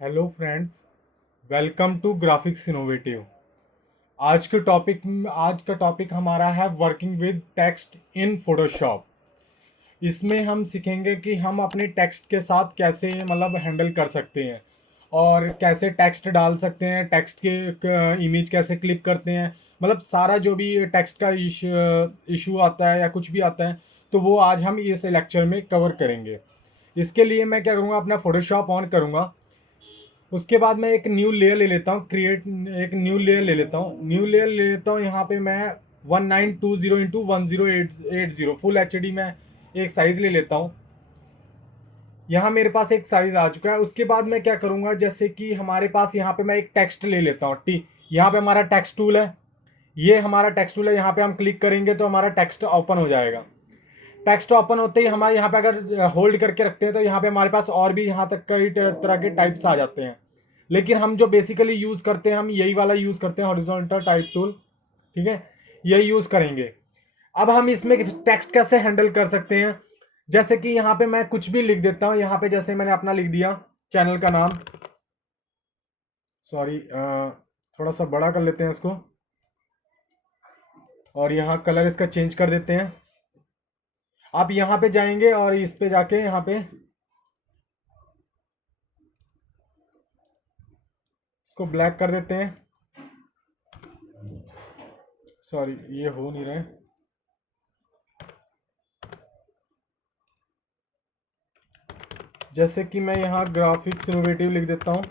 Hello friends, welcome to graphics innovative. आज का topic हमारा है working with text in Photoshop. इसमें हम सीखेंगे कि हम अपने टेक्स्ट के साथ कैसे हैंडल कर सकते हैं और कैसे टेक्स्ट डाल सकते हैं, टेक्स्ट के इमेज कैसे क्लिक करते हैं। सारा जो भी टेक्स्ट का इशू आता है या कुछ भी आता है, तो वो आज हम इस लेक्चर में कवर करेंगे। इसके लिए मैं क्या करूँगा, अपना फोटोशॉप ऑन करूँगा। उसके बाद मैं एक न्यू लेयर ले लेता हूँ, एक न्यू लेयर ले लेता हूँ। यहाँ पे मैं 1920 इंटू 1080 फुल एच डी में एक साइज़ ले लेता हूँ। यहाँ मेरे पास एक साइज़ आ चुका है। उसके बाद मैं क्या करूँगा, जैसे कि हमारे पास यहाँ पे मैं एक टेक्स्ट ले लेता हूँ। यहाँ पे हमारा टेक्स्ट टूल है। ये हमारा टेक्स्ट टूल है। यहाँ पे हम क्लिक करेंगे तो हमारा टेक्स्ट ओपन हो जाएगा। टेक्स्ट ओपन होते ही हमारे यहाँ पे अगर होल्ड करके रखते हैं तो यहाँ पे हमारे पास और भी यहाँ तक कई तरह के टाइप्स आ जाते हैं। लेकिन हम जो बेसिकली यूज़ करते हैं, हम यही वाला यूज़ करते हैं, हॉरिजॉन्टल टाइप टूल। ठीक है, यही यूज़ करेंगे। अब हम इसमें टेक्स्ट कैसे हैंडल कर सकते हैं, जैसे कि यहाँ पे मैं कुछ भी लिख देता हूँ। यहाँ पे जैसे मैंने अपना लिख दिया, चैनल का नाम। सॉरी, थोड़ा सा बड़ा कर लेते हैं इसको, और यहाँ कलर इसका चेंज कर देते हैं। आप यहाँ पे जाएंगे और इस पे जाके यहाँ पे इसको ब्लैक कर देते हैं। सॉरी, ये हो नहीं रहा है। जैसे कि मैं यहाँ ग्राफिक्स इनोवेटिव लिख देता हूँ।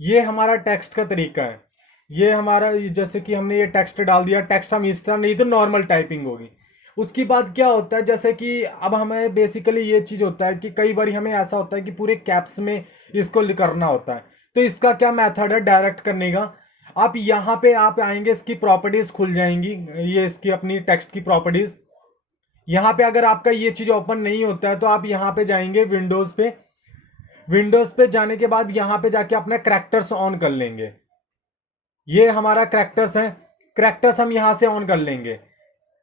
ये हमारा टेक्स्ट का तरीका है। ये हमारा, जैसे कि हमने ये टेक्स्ट डाल दिया। टेक्स्ट हम इस तरह, नहीं तो नॉर्मल टाइपिंग होगी। उसके बाद क्या होता है, जैसे कि अब हमें बेसिकली ये चीज़ होता है कि कई बार हमें ऐसा होता है कि पूरे कैप्स में इसको करना होता है। तो इसका क्या मेथड है डायरेक्ट करने का। आप यहाँ पे आप आएंगे, इसकी प्रॉपर्टीज खुल जाएंगी। ये इसकी अपनी टेक्स्ट की प्रॉपर्टीज। यहाँ पे अगर आपका ये चीज़ ओपन नहीं होता है तो आप यहाँ पे जाएंगे विंडोज़ पे। विंडोज़ पे जाने के बाद यहाँ पे जाके अपना करैक्टर्स ऑन कर लेंगे। ये हमारा करैक्टर्स है। करैक्टर्स हम यहाँ से ऑन कर लेंगे।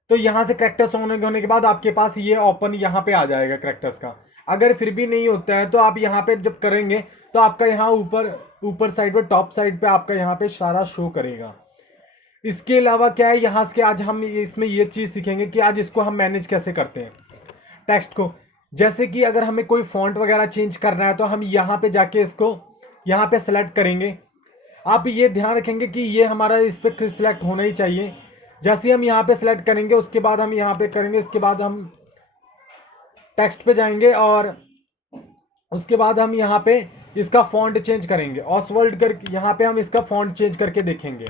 तो यहाँ से करैक्टर्स ऑन होने के बाद आपके पास ये ओपन यहाँ पे आ जाएगा करैक्टर्स का। अगर फिर भी नहीं होता है तो आप यहाँ पे जब करेंगे तो आपका यहाँ ऊपर ऊपर साइड पे, टॉप साइड पे आपका यहाँ पे सारा शो करेगा। इसके अलावा क्या है, यहाँ से आज हम इसमें ये चीज़ सीखेंगे कि आज इसको हम मैनेज कैसे करते हैं टेक्स्ट को। जैसे कि अगर हमें कोई फॉन्ट वगैरह चेंज करना है तो हम यहाँ पे जाके इसको यहाँ पे सेलेक्ट करेंगे। आप ये ध्यान रखेंगे कि ये हमारा इस पर सिलेक्ट होना ही चाहिए। जैसे ही हम यहाँ पे सिलेक्ट करेंगे, उसके बाद हम यहाँ पे करेंगे, इसके बाद हम टेक्स्ट पे जाएंगे और उसके बाद हम यहाँ पे इसका फॉन्ट चेंज करेंगे। ऑसवर्ल्ड कर यहाँ पे हम इसका फॉन्ट चेंज करके देखेंगे।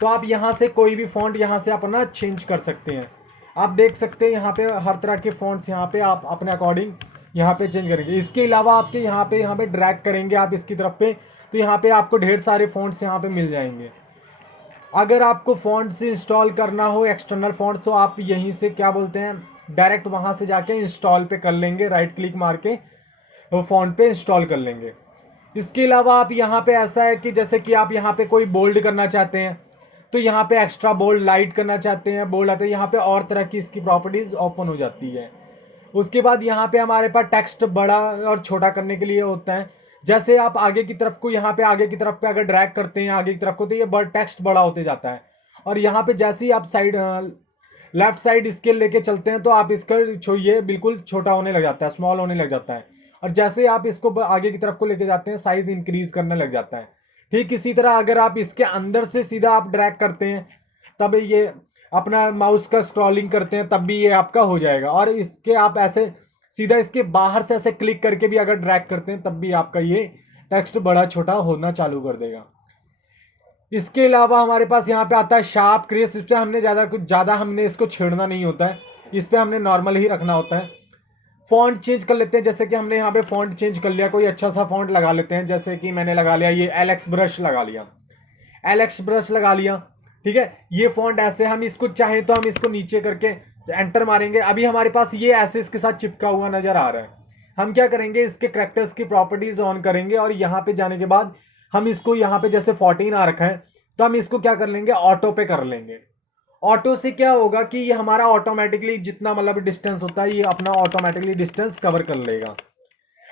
तो आप यहाँ से कोई भी फॉन्ट यहाँ से अपना चेंज कर सकते हैं। आप देख सकते हैं यहाँ पे हर तरह के फॉन्ट्स यहाँ पे आप अपने अकॉर्डिंग यहाँ पे चेंज करेंगे। इसके अलावा आपके यहाँ पे ड्रैग करेंगे आप इसकी तरफ पे, तो यहाँ पे आपको ढेर सारे फॉन्ट्स यहाँ पे मिल जाएंगे। अगर आपको फॉन्ट्स इंस्टॉल करना हो एक्सटर्नल फॉन्ट, तो आप यहीं से क्या बोलते हैं, डायरेक्ट वहाँ से जाके इंस्टॉल पे कर लेंगे, राइट क्लिक मार के वो फॉन्ट पे इंस्टॉल कर लेंगे। इसके अलावा आप यहाँ पे ऐसा है कि जैसे कि आप यहाँ पे कोई बोल्ड करना चाहते हैं, तो यहाँ पे एक्स्ट्रा बोल्ड, लाइट करना चाहते हैं, बोल्ड आते हैं, यहाँ पे और तरह की इसकी प्रॉपर्टीज ओपन हो जाती है। उसके बाद यहाँ पे हमारे पास टेक्स्ट बड़ा और छोटा करने के लिए होता है। जैसे आप आगे की तरफ को, यहाँ पे आगे की तरफ पे अगर ड्रैग करते हैं आगे की तरफ को, तो ये टेक्स्ट बड़ा होते जाता है। और यहाँ पे जैसे ही आप साइड लेफ्ट साइड इसके लेके चलते हैं तो आप इसका ये बिल्कुल छोटा होने लग जाता है, स्मॉल होने लग जाता है। और जैसे ही आप इसको आगे की तरफ को लेके जाते हैं, साइज इंक्रीज करने लग जाता है। ठीक इसी तरह अगर आप इसके अंदर से सीधा आप ड्रैग करते हैं, तब ये अपना माउस का स्क्रॉलिंग करते हैं, तब भी ये आपका हो जाएगा। और इसके आप ऐसे सीधा इसके बाहर से ऐसे क्लिक करके भी अगर ड्रैग करते हैं, तब भी आपका ये टेक्स्ट बड़ा छोटा होना चालू कर देगा। इसके अलावा हमारे पास यहाँ पे आता है शार्प क्रिस्प। इस पर हमने ज़्यादा हमने इसको छेड़ना नहीं होता है, इस पर हमने नॉर्मल ही रखना होता है। फॉन्ट चेंज कर लेते हैं। जैसे कि हमने यहाँ पे फॉन्ट चेंज कर लिया, कोई अच्छा सा फॉन्ट लगा लेते हैं। जैसे कि मैंने लगा लिया ये एलेक्स ब्रश लगा लिया, एलेक्स ब्रश लगा लिया। ठीक है, ये फॉन्ट ऐसे हम इसको चाहें तो हम इसको नीचे करके एंटर मारेंगे। अभी हमारे पास ये ऐसे इसके साथ चिपका हुआ नजर आ रहा है। हम क्या करेंगे, इसके करैक्टर्स की प्रॉपर्टीज ऑन करेंगे और यहाँ पे जाने के बाद हम इसको, यहाँ पे जैसे 14 आ रखा है, तो हम इसको क्या कर लेंगे, ऑटो पे कर लेंगे। ऑटो से क्या होगा कि ये हमारा ऑटोमेटिकली जितना मतलब डिस्टेंस होता है ये अपना ऑटोमेटिकली डिस्टेंस कवर कर लेगा।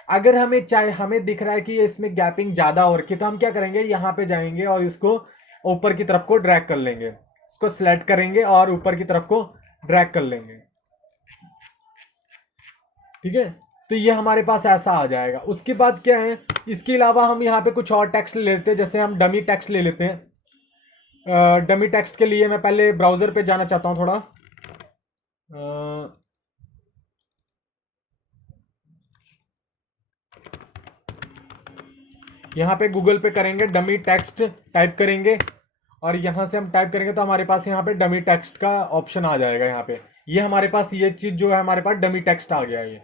अगर हमें चाहे हमें दिख रहा है कि इसमें गैपिंग ज्यादा हो रखी है तो हम क्या करेंगे, यहाँ पे जाएंगे और इसको ऊपर की तरफ को ड्रैग कर लेंगे, इसको सिलेक्ट करेंगे और ऊपर की तरफ को ड्रैग कर लेंगे। ठीक है, तो ये हमारे पास ऐसा आ जाएगा। उसके बाद क्या है, इसके अलावा हम यहाँ पे कुछ और टेक्स्ट ले लेते हैं, जैसे हम डमी टेक्स्ट ले लेते हैं। डमी टेक्स्ट के लिए मैं पहले ब्राउजर पे जाना चाहता हूँ थोड़ा। यहाँ पे गूगल पे करेंगे, डमी टेक्स्ट टाइप करेंगे और यहाँ से हम टाइप करेंगे तो हमारे पास यहाँ पे डमी टेक्स्ट का ऑप्शन आ जाएगा। यहाँ पे ये हमारे पास ये चीज़ जो है हमारे पास डमी टेक्स्ट आ गया है। ये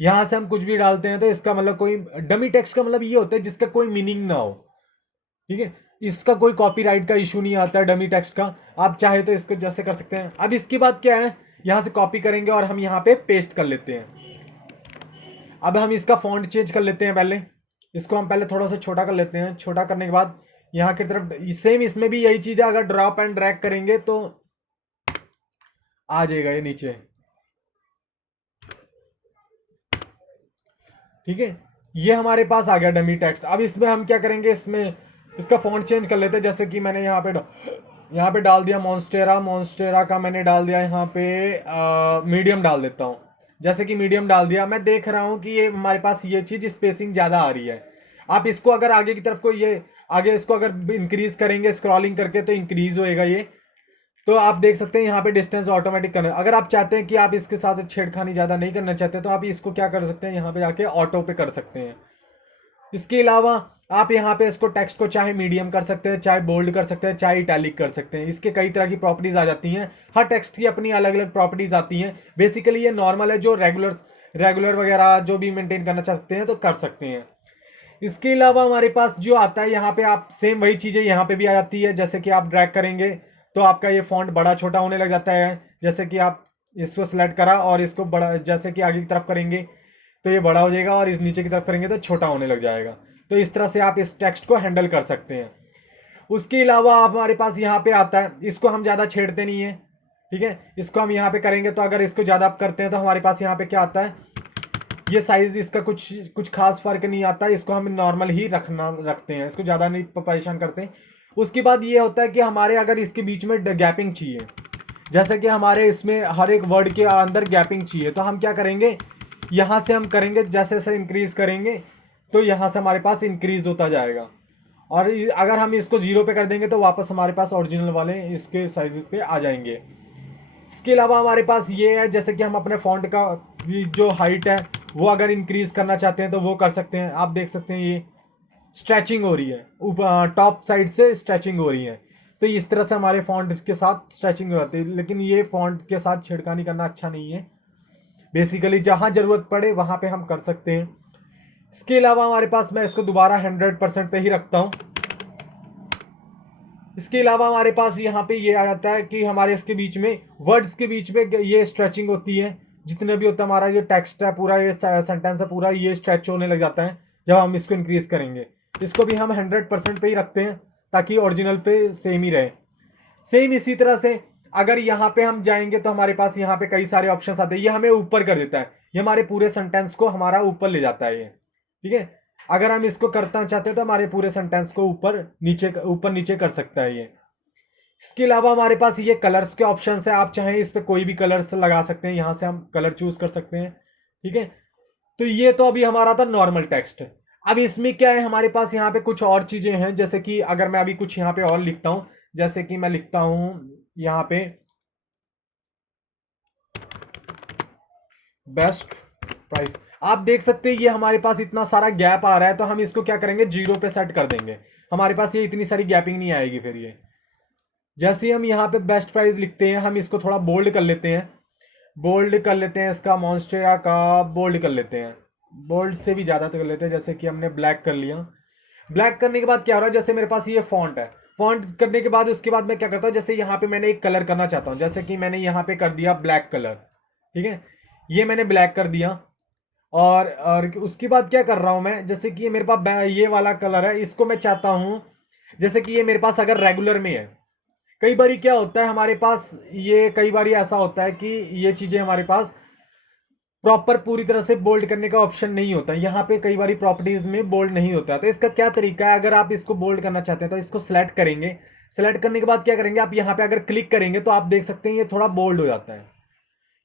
यहाँ से हम कुछ भी डालते हैं तो इसका मतलब कोई डमी टेक्स्ट का मतलब ये होता है जिसका कोई मीनिंग ना हो। ठीक है, इसका कोई कॉपीराइट का इशू नहीं आता है डमी टेक्स्ट का। आप चाहे तो इसको जैसे कर सकते हैं। अब इसके बाद क्या है, यहाँ से कॉपी करेंगे और हम यहाँ पे पेस्ट कर लेते हैं। अब हम इसका फॉन्ट चेंज कर लेते हैं। पहले इसको हम पहले थोड़ा सा छोटा कर लेते हैं। छोटा करने के बाद यहाँ की तरफ सेम इसमें भी यही चीज़ है, अगर ड्रॉप एंड ड्रैग करेंगे तो आ जाएगा ये नीचे। ठीक है, ये हमारे पास आ गया डमी टेक्स्ट। अब इसमें हम क्या करेंगे, इसमें इसका फॉन्ट चेंज कर लेते हैं। जैसे कि मैंने यहाँ पे डाल दिया मॉन्स्टेरा। मॉन्स्टेरा का मैंने डाल दिया यहाँ पे मीडियम डाल देता हूँ। जैसे कि मीडियम डाल दिया, मैं देख रहा हूँ कि ये हमारे पास ये चीज़ स्पेसिंग ज़्यादा आ रही है। आप इसको अगर आगे की तरफ को ये आगे इसको अगर इंक्रीज करेंगे स्क्रॉलिंग करके तो इंक्रीज होएगा ये। तो आप देख सकते हैं यहाँ पे डिस्टेंस ऑटोमेटिक करना। अगर आप चाहते हैं कि आप इसके साथ छेड़खानी ज़्यादा नहीं करना चाहते तो आप इसको क्या कर सकते हैं, यहाँ पे जाके ऑटो पे कर सकते हैं। इसके अलावा आप यहाँ पे इसको टेक्स्ट को चाहे मीडियम कर सकते हैं, चाहे बोल्ड कर सकते हैं, चाहे इटैलिक कर सकते हैं। इसके कई तरह की प्रॉपर्टीज आ जाती हैं। हर टेक्स्ट की अपनी अलग अलग प्रॉपर्टीज आती हैं। बेसिकली ये नॉर्मल है, जो रेगुलर वगैरह जो भी मेंटेन करना चाहते हैं तो कर सकते हैं। इसके अलावा हमारे पास जो आता है यहाँ पे, आप सेम वही चीज़ें यहाँ पे भी आ जाती है। जैसे कि आप ड्रैग करेंगे तो आपका ये फॉन्ट बड़ा छोटा होने लग जाता है। जैसे कि आप इसको सेलेक्ट करा और इसको बड़ा, जैसे कि आगे की तरफ करेंगे तो ये बड़ा हो जाएगा और इस नीचे की तरफ करेंगे तो छोटा होने लग जाएगा। तो इस तरह से आप इस टेक्स्ट को हैंडल कर सकते हैं। उसके अलावा हमारे पास यहाँ पे आता है, इसको हम ज़्यादा छेड़ते नहीं है। ठीक है, इसको हम यहाँ पे करेंगे तो अगर इसको ज़्यादा आप करते हैं तो हमारे पास यहाँ पे क्या आता है, ये साइज इसका कुछ कुछ खास फर्क नहीं आता। इसको हम नॉर्मल ही रखते हैं, इसको ज़्यादा नहीं परेशान करते। उसके बाद ये होता है कि हमारे अगर इसके बीच में गैपिंग चाहिए, जैसे कि हमारे इसमें हर एक वर्ड के अंदर गैपिंग चाहिए, तो हम क्या करेंगे, यहाँ से हम करेंगे जैसे जैसे इंक्रीज करेंगे तो यहाँ से हमारे पास इंक्रीज होता जाएगा। और अगर हम इसको 0 पे कर देंगे तो वापस हमारे पास ओरिजिनल वाले इसके साइजेस पे आ जाएंगे। इसके अलावा हमारे पास ये है, जैसे कि हम अपने फॉन्ट का जो हाइट है वो अगर इंक्रीज करना चाहते हैं तो वो कर सकते हैं। आप देख सकते हैं ये स्ट्रेचिंग हो रही है, ऊपर टॉप साइड से स्ट्रेचिंग हो रही है। तो इस तरह से हमारे फॉन्ट के साथ स्ट्रेचिंग हो जाती है। लेकिन ये फॉन्ट के साथ छिड़कानी करना अच्छा नहीं है। बेसिकली जहाँ ज़रूरत पड़े वहाँ पे हम कर सकते हैं। इसके अलावा हमारे पास, मैं इसको दोबारा 100% पे ही रखता हूँ। इसके अलावा हमारे पास यहाँ पे ये आ जाता है कि हमारे इसके बीच में वर्ड्स के बीच में ये स्ट्रेचिंग होती है। जितने भी होता है हमारा ये टेक्स्ट है पूरा, ये सेंटेंस है पूरा, ये स्ट्रेच होने लग जाता है जब हम इसको इंक्रीज करेंगे। इसको भी हम 100% पे ही रखते हैं ताकि ओरिजिनल पे सेम ही रहे। सेम इसी तरह से अगर यहाँ पे हम जाएंगे तो हमारे पास यहाँ पे कई सारे ऑप्शंस आते हैं। ये हमें ऊपर कर देता है, ये हमारे पूरे सेंटेंस को हमारा ऊपर ले जाता है ये। ठीक है, अगर हम इसको करना चाहते हैं तो हमारे पूरे सेंटेंस को ऊपर नीचे कर सकता है ये। इसके अलावा हमारे पास ये कलर्स के ऑप्शन है। आप चाहें इस पर कोई भी कलर्स लगा सकते हैं, यहाँ से हम कलर चूज कर सकते हैं। ठीक है, तो ये तो अभी हमारा था नॉर्मल टेक्स्ट। अब इसमें क्या है, हमारे पास यहाँ पे कुछ और चीजें हैं। जैसे कि अगर मैं अभी कुछ यहाँ पे और लिखता हूँ, जैसे कि मैं लिखता हूँ यहाँ पे बेस्ट प्राइस। आप देख सकते हैं ये हमारे पास इतना सारा गैप आ रहा है, तो हम इसको क्या करेंगे, 0 पे सेट कर देंगे। हमारे पास ये इतनी सारी गैपिंग नहीं आएगी फिर ये। जैसे ही हम यहाँ पे बेस्ट प्राइस लिखते हैं, हम इसको थोड़ा बोल्ड कर लेते हैं। बोल्ड कर लेते हैं, इसका मॉन्स्टेरा का बोल्ड कर लेते हैं। बोल्ड से भी ज़्यादा कर लेते हैं। जैसे कि हमने ब्लैक कर लिया। ब्लैक करने के बाद क्या हो रहा है, जैसे मेरे पास ये फॉन्ट है, फॉन्ट करने के बाद उसके बाद मैं क्या करता हूँ, जैसे यहाँ पे मैंने एक कलर करना चाहता हूँ, जैसे कि मैंने यहाँ पे कर दिया ब्लैक कलर। ठीक है, ये मैंने ब्लैक कर दिया। और उसके बाद क्या कर रहा हूँ मैं, जैसे कि ये मेरे पास ये वाला कलर है, इसको मैं चाहता हूँ जैसे कि ये मेरे पास अगर रेगुलर में है, कई बारी क्या होता है हमारे पास, ये कई बारी ऐसा होता है कि ये चीज़ें हमारे पास प्रॉपर पूरी तरह से बोल्ड करने का ऑप्शन नहीं होता। यहाँ पे कई बारी प्रॉपर्टीज में बोल्ड नहीं होता। तो इसका क्या तरीका है, अगर आप इसको बोल्ड करना चाहते हैं तो इसको सेलेक्ट करेंगे। सेलेक्ट करने के बाद क्या करेंगे, आप यहाँ पे अगर क्लिक करेंगे तो आप देख सकते हैं ये थोड़ा बोल्ड हो जाता है,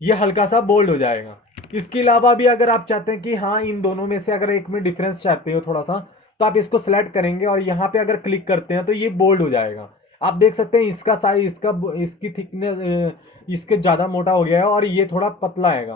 ये हल्का सा बोल्ड हो जाएगा। इसके अलावा भी अगर आप चाहते हैं कि हाँ इन दोनों में से अगर एक में डिफरेंस चाहते हो थोड़ा सा, तो आप इसको सेलेक्ट करेंगे और यहाँ पे अगर क्लिक करते हैं तो ये बोल्ड हो जाएगा। आप देख सकते हैं इसका साइज, इसकी थिकनेस इसके ज़्यादा मोटा हो गया है और ये थोड़ा पतला आएगा।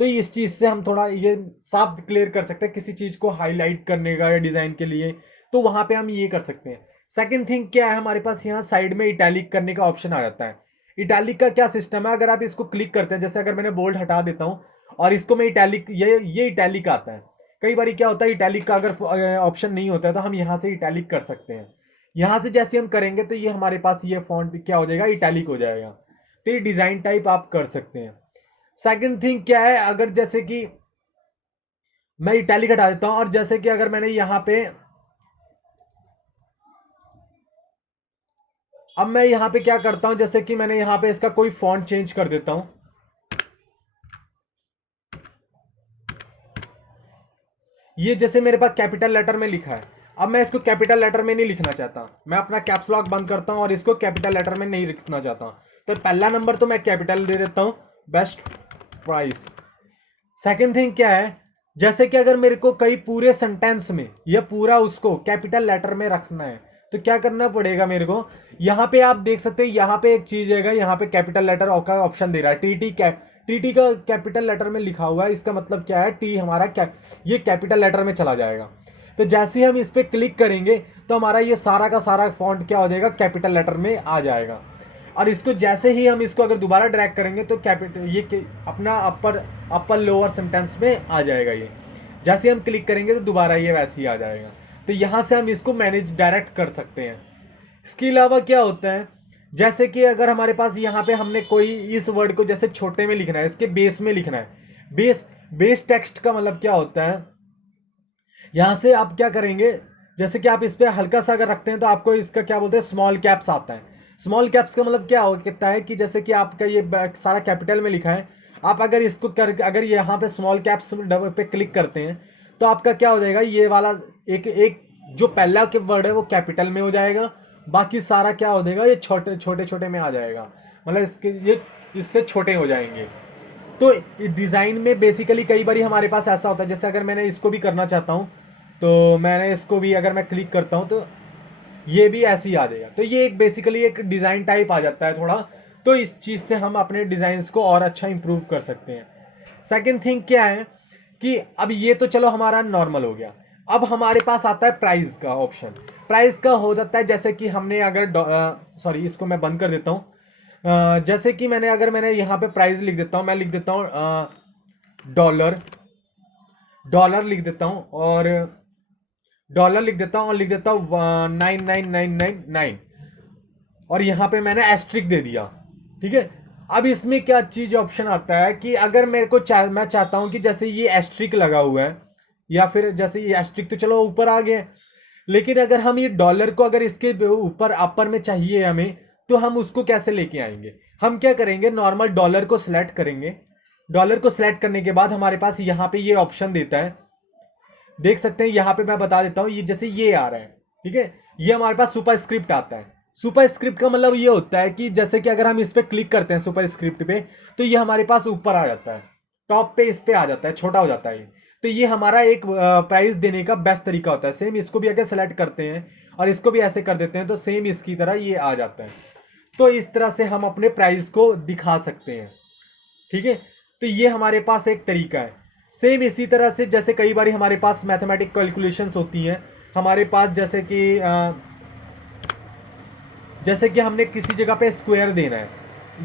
तो इस चीज़ से हम थोड़ा ये साफ क्लियर कर सकते हैं किसी चीज़ को हाईलाइट करने का या डिज़ाइन के लिए, तो वहाँ पे हम ये कर सकते हैं। सेकंड थिंग क्या है, हमारे पास यहाँ साइड में इटैलिक करने का ऑप्शन आ जाता है। इटैलिक का क्या सिस्टम है, अगर आप इसको क्लिक करते हैं, जैसे अगर मैंने बोल्ड हटा देता हूँ और इसको मैं इटैलिक, ये इटैलिक आता है। कई बार क्या होता है इटैलिक का अगर ऑप्शन नहीं होता है तो हम यहाँ से इटैलिक कर सकते हैं। यहाँ से जैसे हम करेंगे तो ये हमारे पास ये फॉन्ट क्या हो जाएगा, इटैलिक हो जाएगा। तो ये डिज़ाइन टाइप आप कर सकते हैं। सेकंड थिंग क्या है, अगर जैसे कि मैं इटैलिक हटा देता हूं और जैसे कि अगर मैंने यहां पे, अब मैं यहां पे क्या करता हूं, जैसे कि मैंने यहां पे इसका कोई फॉन्ट चेंज कर देता हूं। ये जैसे मेरे पास कैपिटल लेटर में लिखा है, अब मैं इसको कैपिटल लेटर में नहीं लिखना चाहता, मैं अपना कैप्स लॉक बंद करता हूं और इसको कैपिटल लेटर में नहीं लिखना चाहता। तो पहला नंबर तो मैं कैपिटल दे देता हूं, बेस्ट प्राइस। सेकंड थिंग क्या है, जैसे कि अगर मेरे को कई पूरे सेंटेंस में या पूरा उसको कैपिटल लेटर में रखना है तो क्या करना पड़ेगा मेरे को, यहाँ पे आप देख सकते हैं यहाँ पे एक चीज है, यहाँ पे कैपिटल लेटर का ऑप्शन दे रहा है। टीटी का कैपिटल लेटर में लिखा हुआ है, इसका मतलब क्या है, टी हमारा ये कैपिटल लेटर में चला जाएगा। तो जैसे ही हम इस पर क्लिक करेंगे तो हमारा ये सारा का सारा फॉन्ट क्या हो जाएगा, कैपिटल लेटर में आ जाएगा। और इसको जैसे ही हम इसको अगर दोबारा ड्रैग करेंगे तो कैपिटल ये अपना अपर लोअर सेंटेंस में आ जाएगा। ये जैसे हम क्लिक करेंगे तो दोबारा ये वैसे ही आ जाएगा। तो यहाँ से हम इसको मैनेज डायरेक्ट कर सकते हैं। इसके अलावा क्या होता है, जैसे कि अगर हमारे पास यहाँ पे हमने कोई इस वर्ड को जैसे छोटे में लिखना है, इसके बेस में लिखना है, बेस टेक्स्ट का मतलब क्या होता है, यहाँ से आप क्या करेंगे, जैसे कि आप इस पर हल्का सा अगर रखते हैं तो आपको इसका क्या बोलते हैं, स्मॉल कैप्स आता है। स्मॉल कैप्स का मतलब क्या होता है कि जैसे कि आपका ये सारा कैपिटल में लिखा है, आप अगर इसको अगर यहाँ पे स्मॉल कैप्स पे क्लिक करते हैं तो आपका क्या हो जाएगा, ये वाला एक एक जो पहला के वर्ड है वो कैपिटल में हो जाएगा, बाकी सारा क्या हो जाएगा, ये छोटे छोटे छोटे में आ जाएगा, मतलब इसके ये इससे छोटे हो जाएंगे। तो डिज़ाइन में बेसिकली कई बार हमारे पास ऐसा होता है, जैसे अगर मैंने इसको भी करना चाहता हूँ तो मैंने इसको भी अगर मैं क्लिक करता हूँ तो ये भी ऐसे ही आ जाएगा। तो ये एक बेसिकली एक डिज़ाइन टाइप आ जाता है थोड़ा। तो इस चीज़ से हम अपने डिज़ाइंस को और अच्छा इंप्रूव कर सकते हैं। सेकंड थिंग क्या है कि अब ये तो चलो हमारा नॉर्मल हो गया, अब हमारे पास आता है प्राइस का ऑप्शन। प्राइस का हो जाता है जैसे कि हमने अगर सॉरी इसको मैं बंद कर देता हूँ। जैसे कि मैंने यहाँ पे प्राइस लिख देता हूँ, मैं लिख देता हूँ डॉलर लिख देता हूँ और डॉलर लिख देता हूँ और लिख देता हूँ 99999 और यहाँ पे मैंने एस्ट्रिक दे दिया। ठीक है, अब इसमें क्या चीज ऑप्शन आता है कि अगर मेरे को मैं चाहता हूँ कि जैसे ये एस्ट्रिक लगा हुआ है, या फिर जैसे ये एस्ट्रिक तो चलो ऊपर आ गया, लेकिन अगर हम ये डॉलर को अगर इसके ऊपर अपर में चाहिए हमें, तो हम उसको कैसे लेके आएंगे। हम क्या करेंगे, नॉर्मल डॉलर को सिलेक्ट करेंगे। डॉलर को सिलेक्ट करने के बाद हमारे पास यहाँ पे ये ऑप्शन देता है, देख सकते हैं यहाँ पे मैं बता देता हूँ, ये जैसे ये आ रहा है, ठीक है, ये हमारे पास सुपर स्क्रिप्ट आता है। सुपर स्क्रिप्ट का मतलब ये होता है कि जैसे कि अगर हम इस पर क्लिक करते हैं सुपर स्क्रिप्ट पे, तो ये हमारे पास ऊपर आ जाता है, टॉप पे इस पे आ जाता है, छोटा हो जाता है ये। तो ये हमारा एक प्राइस देने का बेस्ट तरीका होता है। सेम इसको भी अगर सेलेक्ट करते हैं और इसको भी ऐसे कर देते हैं तो सेम इसकी तरह ये आ जाता है। तो इस तरह से हम अपने प्राइस को दिखा सकते हैं। ठीक है, तो ये हमारे पास एक तरीका है। सेम इसी तरह से जैसे कई बार हमारे पास मैथमेटिक कैलकुलेशंस होती हैं हमारे पास, जैसे कि हमने किसी जगह पे स्क्वायर देना है,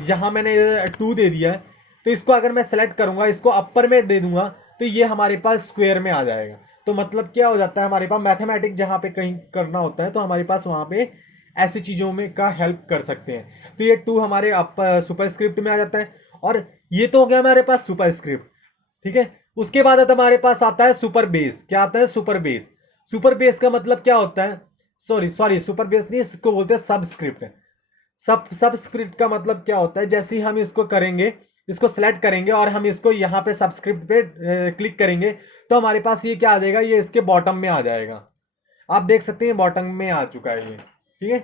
यहाँ मैंने 2 दे दिया है, तो इसको अगर मैं सेलेक्ट करूँगा, इसको अपर में दे दूंगा, तो ये हमारे पास स्क्वायर में आ जाएगा। तो मतलब क्या हो जाता है, हमारे पास मैथमेटिक जहाँ पे कहीं करना होता है तो हमारे पास वहाँ पे ऐसी चीज़ों में का हेल्प कर सकते हैं। तो ये 2 हमारे सुपर स्क्रिप्ट में आ जाता है, और ये तो हो गया हमारे पास सुपर स्क्रिप्ट। ठीक है, उसके बाद हमारे पास आता है सुपर बेस। क्या आता है, सुपर बेस। सुपर बेस का मतलब क्या होता है, सॉरी सुपर बेस नहीं, इसको बोलते हैं सबस्क्रिप्ट। सबस्क्रिप्ट का मतलब क्या होता है, जैसे ही हम इसको करेंगे, इसको सेलेक्ट करेंगे और हम इसको यहाँ पे सबस्क्रिप्ट पे क्लिक करेंगे तो हमारे पास ये क्या आ जाएगा, ये इसके बॉटम में आ जाएगा। आप देख सकते हैं बॉटम में आ चुका है ये, ठीक है।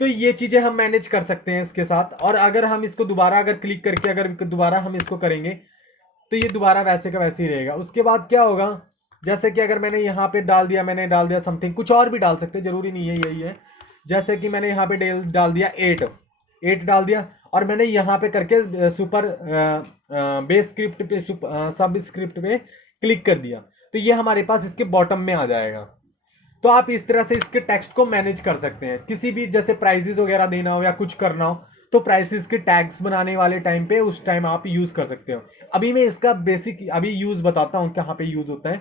तो ये चीज़ें हम मैनेज कर सकते हैं इसके साथ। और अगर हम इसको दोबारा अगर क्लिक करके अगर दोबारा हम इसको करेंगे तो ये दोबारा वैसे का वैसे ही रहेगा। उसके बाद क्या होगा, जैसे कि अगर मैंने यहाँ पे मैंने डाल दिया समथिंग, कुछ और भी डाल सकते हैं, जरूरी नहीं है यही है। जैसे कि मैंने यहाँ पे डाल दिया 8 डाल दिया और मैंने यहाँ पे करके सुपर बेस स्क्रिप्ट पे सब स्क्रिप्ट पे क्लिक कर दिया तो ये हमारे पास इसके बॉटम में आ जाएगा। तो आप इस तरह से इसके टेक्स्ट को मैनेज कर सकते हैं। किसी भी जैसे प्राइजेस वगैरह देना हो या कुछ करना हो तो प्राइसेस के टैग्स बनाने वाले टाइम पे उस टाइम आप यूज़ कर सकते हो। अभी मैं इसका बेसिक अभी यूज़ बताता हूँ कहाँ पे यूज़ होता है।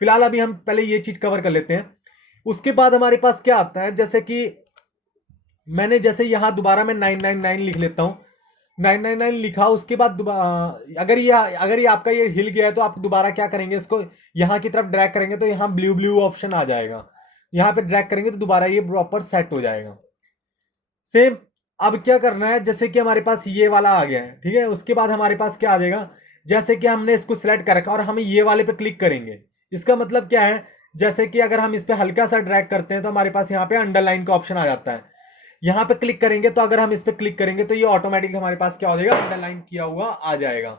फिलहाल अभी हम पहले ये चीज़ कवर कर लेते हैं। उसके बाद हमारे पास क्या आता है, जैसे कि मैंने जैसे यहाँ दोबारा मैं 999 लिख लेता हूँ, 999 लिखा। उसके बाद अगर ये आपका ये हिल गया है तो आप दोबारा क्या करेंगे, इसको यहाँ की तरफ ड्रैग करेंगे तो यहाँ ब्लू ब्लू ऑप्शन आ जाएगा। यहाँ पे ड्रैग करेंगे तो दोबारा ये प्रॉपर सेट हो जाएगा। सेम अब क्या करना है, जैसे कि हमारे पास ये वाला आ गया है, ठीक है। उसके बाद हमारे पास क्या आ जाएगा, जैसे कि हमने इसको सिलेक्ट कर रखा और हम ये वाले पे क्लिक करेंगे। इसका मतलब क्या है, जैसे कि अगर हम इस पे हल्का सा ड्रैग करते हैं तो हमारे पास यहाँ पे अंडरलाइन का ऑप्शन आ जाता है। यहाँ पे क्लिक करेंगे तो अगर हम इस पे क्लिक करेंगे तो ये ऑटोमेटिक हमारे पास क्या हो जाएगा, अंडरलाइन किया हुआ आ जाएगा,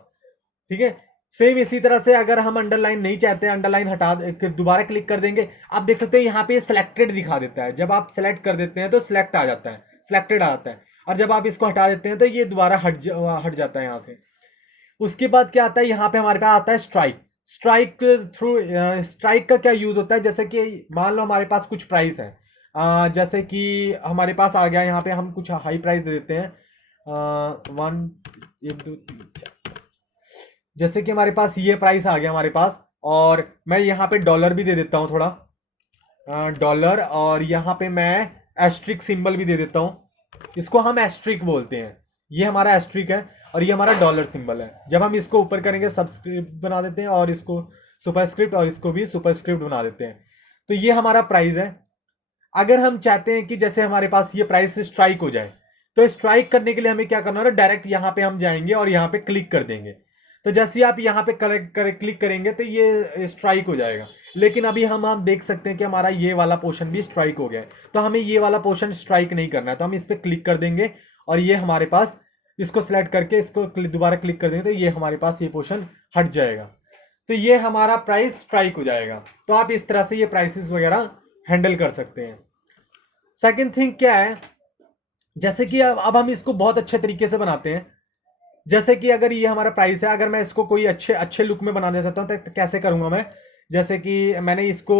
ठीक है। सेम इसी तरह से अगर हम अंडरलाइन नहीं चाहते, अंडरलाइन हटा दोबारा क्लिक कर देंगे, आप देख सकते हैं यहाँ पे सिलेक्टेड दिखा देता है। जब आप सेलेक्ट कर देते हैं तो सिलेक्ट आ जाता है, सिलेक्टेड आ जाता है। और जब आप इसको हटा देते हैं तो ये दोबारा हट जाता है यहाँ से। उसके बाद क्या आता है, यहाँ पे हमारे पास आता है स्ट्राइक। स्ट्राइक का क्या यूज होता है, जैसे कि मान लो हमारे पास कुछ प्राइस है, जैसे कि हमारे पास आ गया, यहाँ पे हम कुछ हाई प्राइस दे देते हैं, 1 2 3 4। जैसे कि हमारे पास ये प्राइस आ गया हमारे पास, और मैं यहाँ पे डॉलर भी दे देता हूँ थोड़ा डॉलर, और यहाँ पे मैं एस्ट्रिक सिंबल भी दे देता हूँ। इसको हम एस्ट्रिक बोलते हैं, ये हमारा एस्ट्रिक है और ये हमारा डॉलर सिंबल है। जब हम इसको ऊपर करेंगे सबस्क्रिप्ट बना देते हैं और इसको सुपरस्क्रिप्ट और इसको भी सुपरस्क्रिप्ट बना देते हैं। तो ये हमारा प्राइस है। अगर हम चाहते हैं कि जैसे हमारे पास ये प्राइस स्ट्राइक हो जाए तो स्ट्राइक करने के लिए हमें क्या करना है, डायरेक्ट यहाँ पे हम जाएंगे और यहाँ पे क्लिक कर देंगे। तो जैसे आप यहाँ पे क्लिक करेंगे तो ये स्ट्राइक हो जाएगा। लेकिन अभी हम देख सकते हैं कि हमारा ये वाला पोर्शन भी स्ट्राइक हो गया है, तो हमें ये वाला पोर्शन स्ट्राइक नहीं करना है। तो हम इस पर क्लिक कर देंगे और ये हमारे पास, इसको सिलेक्ट करके इसको दोबारा क्लिक कर देंगे तो ये हमारे पास ये पोर्शन हट जाएगा। तो ये हमारा प्राइस स्ट्राइक हो जाएगा। तो आप इस तरह से ये प्राइसेस वगैरह हैंडल कर सकते हैं। सेकंड थिंग क्या है, जैसे कि अब हम इसको बहुत अच्छे तरीके से बनाते हैं। जैसे कि अगर ये हमारा प्राइस है, अगर मैं इसको कोई अच्छे अच्छे लुक में बनाना चाहता हूँ तो कैसे करूँगा मैं, जैसे कि मैंने इसको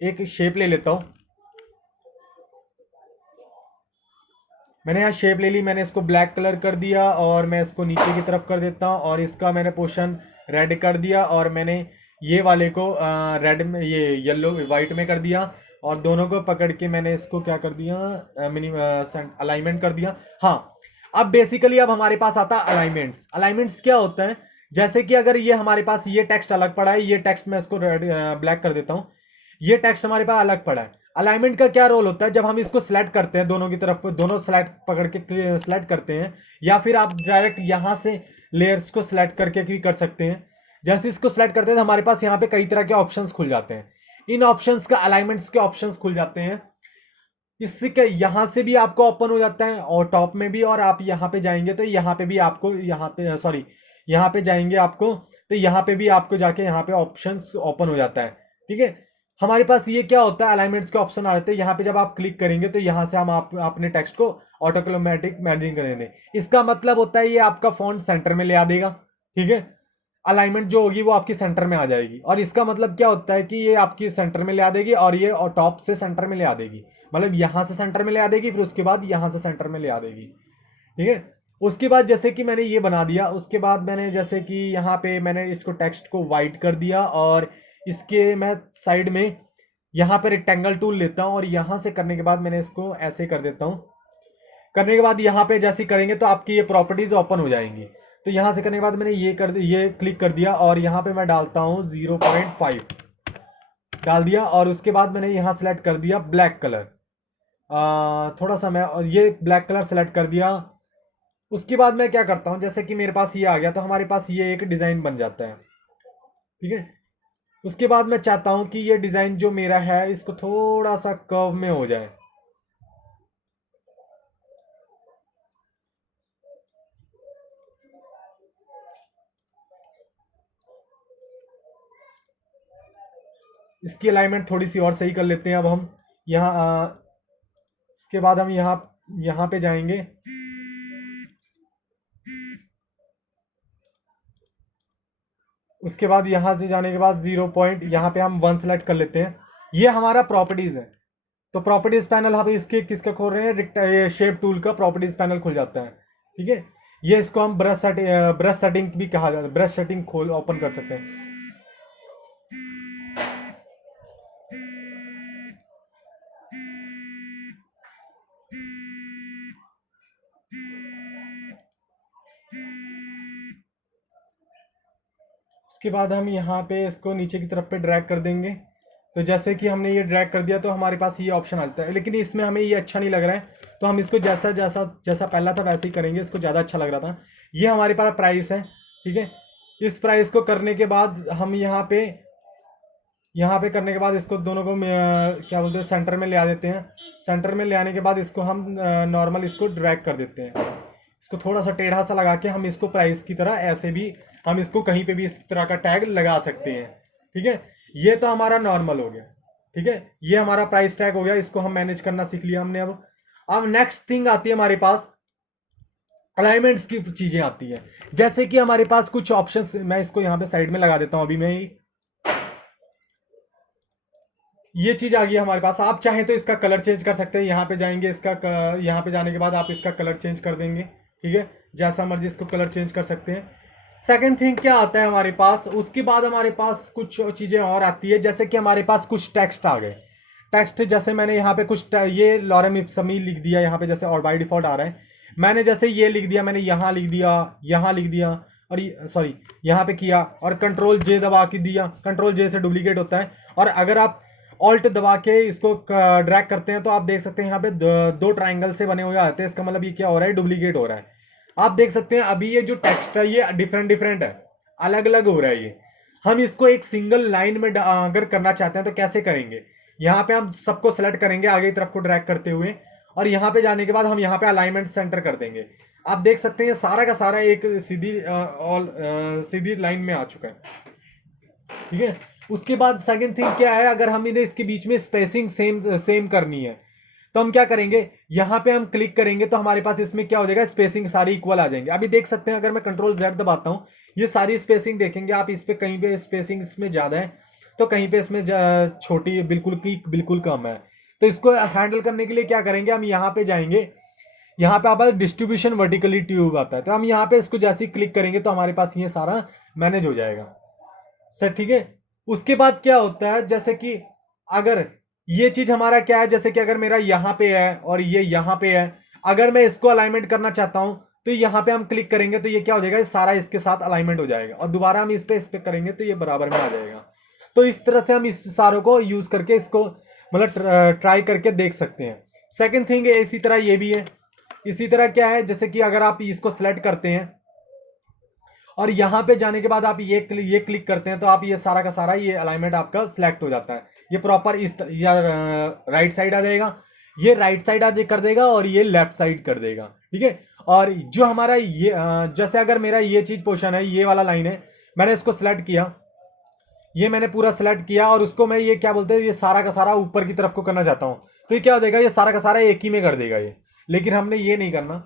एक शेप ले लेता हूँ। मैंने यहाँ शेप ले ली, मैंने इसको ब्लैक कलर कर दिया और मैं इसको नीचे की तरफ कर देता हूँ और इसका मैंने पोर्शन रेड कर दिया और मैंने ये वाले को रेड में, ये येलो वाइट में कर दिया और दोनों को पकड़ के मैंने इसको क्या कर दिया, अलाइनमेंट कर दिया। हाँ, अब बेसिकली अब हमारे पास आता है अलाइनमेंट्स। अलाइनमेंट्स क्या होता है, जैसे कि अगर ये हमारे पास ये टेक्स्ट अलग पड़ा है, ये टेक्स्ट मैं इसको ब्लैक कर देता हूँ, ये टेक्स्ट हमारे पास अलग पड़ा है। अलाइनमेंट का क्या रोल होता है, जब हम इसको सिलेक्ट करते हैं दोनों की तरफ, दोनों सिलेक्ट पकड़ के सिलेक्ट करते हैं, या फिर आप डायरेक्ट यहाँ से लेयर्स को सिलेक्ट करके भी कर सकते हैं। जैसे इसको सिलेक्ट करते हैं तो हमारे पास यहाँ पे कई तरह के ऑप्शंस खुल जाते हैं। इन ऑप्शंस का अलाइनमेंट्स के ऑप्शंस खुल जाते हैं। इससे क्या, यहाँ से भी आपको ओपन हो जाता है और टॉप में भी, और आप यहाँ पे जाएंगे तो यहाँ पे भी आपको, यहाँ पे सॉरी, यहाँ पे जाएंगे आपको तो यहाँ पे भी आपको जाके यहाँ पे ऑप्शंस ओपन हो जाता है, ठीक है। हमारे पास ये क्या होता है, अलाइनमेंट्स के ऑप्शन आ जाते हैं। यहाँ पे जब आप क्लिक करेंगे तो यहाँ से हम अपने टेक्स्ट को ऑटोमेटिक मैचिंग कर देंगे। इसका मतलब होता है ये आपका फॉन्ट सेंटर में ले आ देगा, ठीक है। अलाइनमेंट जो होगी वो आपकी सेंटर में आ जाएगी। और इसका मतलब क्या होता है कि ये आपकी सेंटर में ले आ देगी और ये टॉप से सेंटर में ले आ देगी, मतलब यहाँ से सेंटर में ले आ देगी, फिर उसके बाद यहाँ से सेंटर में ले आ देगी, ठीक है। उसके बाद जैसे कि मैंने ये बना दिया, उसके बाद मैंने जैसे कि यहाँ पे मैंने इसको टेक्स्ट को वाइट कर दिया और इसके मैं साइड में यहाँ पर रेक्टेंगल टूल लेता हूँ और यहाँ से करने के बाद मैंने इसको ऐसे कर देता हूँ। करने के बाद यहाँ पे जैसे करेंगे तो आपकी ये प्रॉपर्टीज ओपन हो जाएंगी। तो यहाँ से करने के बाद मैंने ये क्लिक कर दिया और यहाँ पे मैं डालता हूँ 0.5 डाल दिया और उसके बाद मैंने यहाँ सेलेक्ट कर दिया ब्लैक कलर, थोड़ा सा मैं और ये ब्लैक कलर सेलेक्ट कर दिया। उसके बाद मैं क्या करता हूँ, जैसे कि मेरे पास ये आ गया तो हमारे पास ये एक डिज़ाइन बन जाता है। ठीक है, उसके बाद मैं चाहता हूँ कि ये डिज़ाइन जो मेरा है इसको थोड़ा सा कर्व में हो जाए। इसकी अलाइनमेंट थोड़ी सी और सही कर लेते हैं। अब हम यहाँ इसके बाद हम यहाँ यहाँ पे जाएंगे। उसके बाद यहाँ से जाने के बाद 0 पॉइंट यहाँ पे हम 1 सेलेक्ट कर लेते हैं। ये हमारा प्रॉपर्टीज है। तो प्रॉपर्टीज पैनल हम इसके किसका खोल रहे हैं, शेप टूल का प्रॉपर्टीज पैनल खुल जाता है। ठीक है, ये इसको हम ब्रश सेटिंग भी कहा जाता है, ब्रश सेटिंग खोल ओपन कर सकते हैं। उसके बाद हम यहाँ पे इसको नीचे की तरफ पे ड्रैग कर देंगे। तो जैसे कि हमने ये ड्रैग कर दिया तो हमारे पास ये ऑप्शन आता है, लेकिन इसमें हमें ये अच्छा नहीं लग रहा है। तो हम इसको जैसा जैसा जैसा पहला था वैसे ही करेंगे, इसको ज़्यादा अच्छा लग रहा था। ये हमारे पास प्राइस है। ठीक है, इस प्राइस को करने के बाद हम यहाँ पे करने के बाद इसको दोनों को क्या बोलते हैं, सेंटर में ले आ देते हैं। सेंटर में ले आने के बाद इसको हम नॉर्मल इसको ड्रैग कर देते हैं। इसको थोड़ा सा टेढ़ा सा लगा के हम इसको प्राइस की तरह ऐसे भी हम इसको कहीं पे भी इस तरह का टैग लगा सकते हैं। ठीक है, ये तो हमारा नॉर्मल हो गया। ठीक है, ये हमारा प्राइस टैग हो गया, इसको हम मैनेज करना सीख लिया हमने। अब नेक्स्ट थिंग आती है हमारे पास, अलाइनमेंट्स की चीजें आती है। जैसे कि हमारे पास कुछ ऑप्शंस, मैं इसको यहाँ पे साइड में लगा देता हूँ अभी मैं ही। ये चीज आ गई हमारे पास। आप चाहें तो इसका कलर चेंज कर सकते हैं। यहाँ पे जाएंगे, यहाँ पे जाने के बाद आप इसका कलर चेंज कर देंगे। ठीक है, जैसा मर्जी इसको कलर चेंज कर सकते हैं। सेकंड थिंग क्या आता है हमारे पास, उसके बाद हमारे पास कुछ चीज़ें और आती है। जैसे कि हमारे पास कुछ टेक्स्ट आ गए। टेक्स्ट जैसे मैंने यहाँ पे ये लॉरेम इप्समी लिख दिया यहाँ पे, जैसे और बाय डिफॉल्ट आ रहा है। मैंने जैसे ये लिख दिया, मैंने यहाँ लिख दिया, यहाँ लिख दिया, और सॉरी यहाँ पे किया और कंट्रोल जे दबा के दिया। कंट्रोल जे से डुप्लीकेट होता है। और अगर आप ऑल्ट दबा के इसको ड्रैग करते हैं तो आप देख सकते हैं यहाँ पे दो ट्राइंगल से बने हुए आते हैं। इसका मतलब ये क्या हो रहा है, डुप्लीकेट हो रहा है। आप देख सकते हैं अभी ये जो टेक्स्ट है ये डिफरेंट डिफरेंट है, अलग अलग हो रहा है ये। हम इसको एक सिंगल लाइन में अगर करना चाहते हैं तो कैसे करेंगे, यहाँ पे हम सबको सेलेक्ट करेंगे आगे की तरफ को ड्रैग करते हुए, और यहाँ पे जाने के बाद हम यहाँ पे अलाइनमेंट सेंटर कर देंगे। आप देख सकते हैं सारा का सारा एक सीधी लाइन में आ चुका है। ठीक है, उसके बाद सेकंड थिंग क्या है, अगर हम इन्हें इसके बीच में स्पेसिंग सेम सेम करनी है तो हम क्या करेंगे, यहाँ पे हम क्लिक करेंगे तो हमारे पास इसमें क्या हो जाएगा, स्पेसिंग सारी इक्वल आ जाएंगे। अभी देख सकते हैं अगर मैं कंट्रोल Z दबाता हूँ ये सारी स्पेसिंग देखेंगे आप, इस पे कहीं पे स्पेसिंग इसमें ज़्यादा है तो कहीं पे इसमें छोटी बिल्कुल कम है। तो इसको हैंडल करने के लिए क्या करेंगे, हम यहाँ पे जाएंगे, यहाँ पे आप डिस्ट्रीब्यूशन वर्टिकली ट्यूब आता है, तो हम यहाँ पे इसको जैसे ही क्लिक करेंगे तो हमारे पास ये सारा मैनेज हो जाएगा सर। ठीक है, उसके बाद क्या होता है, जैसे कि अगर ये चीज हमारा क्या है, जैसे कि अगर मेरा यहाँ पे है और ये यहाँ पे है, अगर मैं इसको अलाइनमेंट करना चाहता हूं तो यहाँ पे हम क्लिक करेंगे तो ये क्या हो जाएगा, सारा इसके साथ अलाइनमेंट हो जाएगा, और दोबारा हम इस पे करेंगे तो ये बराबर में आ जाएगा। तो इस तरह से हम इस सारों को यूज करके इसको मतलब ट्राई करके देख सकते हैं। सेकेंड थिंग इसी तरह ये भी है। इसी तरह क्या है, जैसे कि अगर आप इसको सिलेक्ट करते हैं और यहाँ पे जाने के बाद आप ये क्लिक करते हैं तो आप ये सारा का सारा ये अलाइनमेंट आपका सिलेक्ट हो जाता है। ये प्रॉपर इस या राइट साइड आ जाएगा, ये राइट साइड आ कर देगा और ये लेफ्ट साइड कर देगा। ठीक है, और जो हमारा ये जैसे अगर मेरा ये चीज पोर्शन है, ये वाला लाइन है, मैंने इसको सिलेक्ट किया, ये मैंने पूरा सिलेक्ट किया और उसको मैं ये क्या बोलते हैं, ये सारा का सारा ऊपर की तरफ को करना चाहता हूँ तो ये क्या हो जाएगा, ये सारा का सारा एक ही में कर देगा ये, लेकिन हमने ये नहीं करना।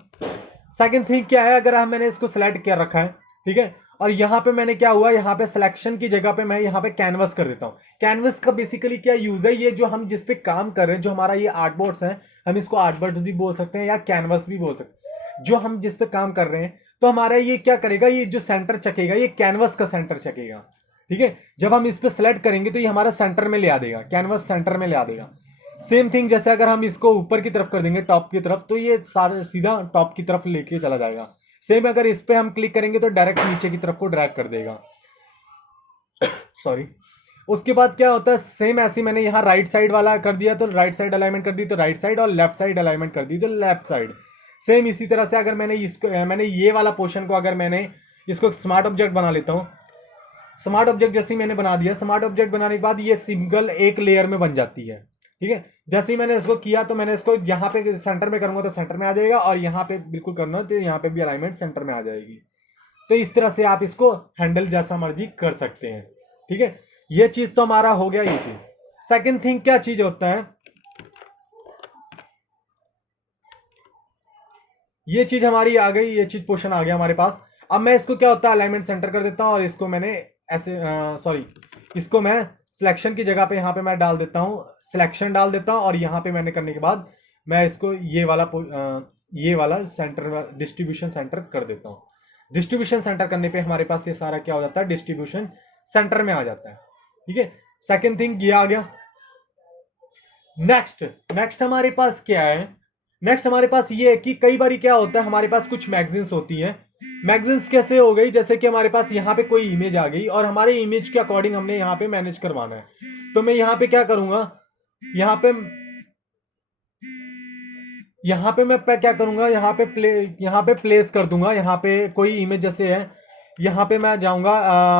सेकंड थिंग क्या है, अगर मैंने इसको सिलेक्ट कर रखा है, ठीक है, और यहाँ पे मैंने क्या हुआ, यहाँ पे सिलेक्शन की जगह पे मैं यहाँ पे कैनवस कर देता हूँ। कैनवस का बेसिकली क्या यूज है, ये जो हम जिस पे काम कर रहे हैं, जो हमारा ये आर्टबोर्ड्स है, हम इसको आर्टबोर्ड्स भी बोल सकते हैं या कैनवस भी बोल सकते हैं, जो हम जिस पे काम कर रहे हैं, तो हमारा ये क्या करेगा, ये जो सेंटर चकेगा ये कैनवस का सेंटर चकेगा। ठीक है, जब हम इस पे सेलेक्ट करेंगे तो ये हमारा सेंटर में ले आ देगा, कैनवस सेंटर में ले आ देगा। सेम थिंग जैसे अगर हम इसको ऊपर की तरफ कर देंगे, टॉप की तरफ, तो ये सारा सीधा टॉप की तरफ लेके चला जाएगा। सेम अगर इस पे हम क्लिक करेंगे तो डायरेक्ट नीचे की तरफ को ड्रैग कर देगा। सॉरी। उसके बाद क्या होता है, सेम ऐसे ही मैंने यहाँ राइट साइड वाला कर दिया तो राइट साइड अलाइनमेंट कर दी तो राइट साइड, और लेफ्ट साइड अलाइनमेंट कर दी तो लेफ्ट साइड। सेम इसी तरह से अगर मैंने इसको मैंने ये वाला पोर्शन को अगर मैंने इसको स्मार्ट ऑब्जेक्ट बना लेता हूँ, स्मार्ट ऑब्जेक्ट जैसे ही मैंने बना दिया, स्मार्ट ऑब्जेक्ट बनाने के बाद ये सिंगल एक लेयर में बन जाती है। ठीक है, जैसे ही मैंने इसको किया तो मैंने इसको यहाँ पे सेंटर में करूंगा तो सेंटर में आ जाएगा, और यहाँ पे बिल्कुल करना तो यहाँ पे भी अलाइनमेंट सेंटर में आ जाएगी। तो इस तरह से आप इसको हैंडल जैसा मर्जी कर सकते हैं। ठीक है, ये चीज तो हमारा हो गया। ये चीज सेकंड थिंग क्या चीज होता है, ये चीज हमारी आ गई, ये चीज पोर्शन आ गया हमारे पास। अब मैं इसको क्या होता है अलाइनमेंट सेंटर कर देता हूं, और इसको मैंने ऐसे सॉरी इसको मैं सिलेक्शन की जगह पे यहाँ पे मैं डाल देता हूँ, सिलेक्शन डाल देता हूँ, और यहाँ पे मैंने करने के बाद मैं इसको ये वाला सेंटर डिस्ट्रीब्यूशन सेंटर कर देता हूँ। डिस्ट्रीब्यूशन सेंटर करने पे हमारे पास ये सारा क्या हो जाता है, डिस्ट्रीब्यूशन सेंटर में आ जाता है। ठीक है, सेकेंड थिंग ये आ गया। नेक्स्ट हमारे पास क्या है, नेक्स्ट हमारे पास ये है कि कई बार क्या होता है हमारे पास कुछ मैगजीन्स होती हैं। मैगजीन्स कैसे हो गई, जैसे कि हमारे पास यहाँ पे कोई इमेज आ गई और हमारे इमेज के अकॉर्डिंग हमने यहाँ पे मैनेज करवाना है। तो मैं यहाँ पे क्या करूंगा, यहाँ पे मैं क्या करूंगा, यहाँ पे प्लेस कर दूंगा। यहाँ पे कोई इमेज जैसे है, यहाँ पे मैं जाऊंगा,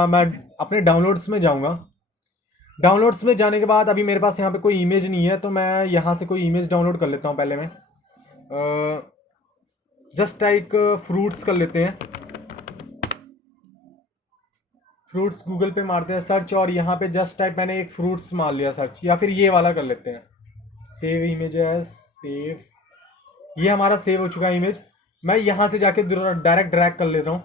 मैं अपने डाउनलोड्स में जाऊंगा। डाउनलोड्स में जाने के बाद अभी मेरे पास यहाँ पे कोई इमेज नहीं है, तो मैं यहाँ से कोई इमेज डाउनलोड कर लेता हूँ। पहले मैं जस्ट एक फ्रूट्स कर लेते हैं, फ्रूट्स गूगल पे मारते हैं सर्च, और यहाँ पे जस्ट टाइप मैंने एक फ्रूट्स मार लिया सर्च, या फिर ये वाला कर लेते हैं, सेव इमेज एज सेव। ये हमारा सेव हो चुका है इमेज। मैं यहाँ से जाके डायरेक्ट ड्रैग कर ले रहा हूँ,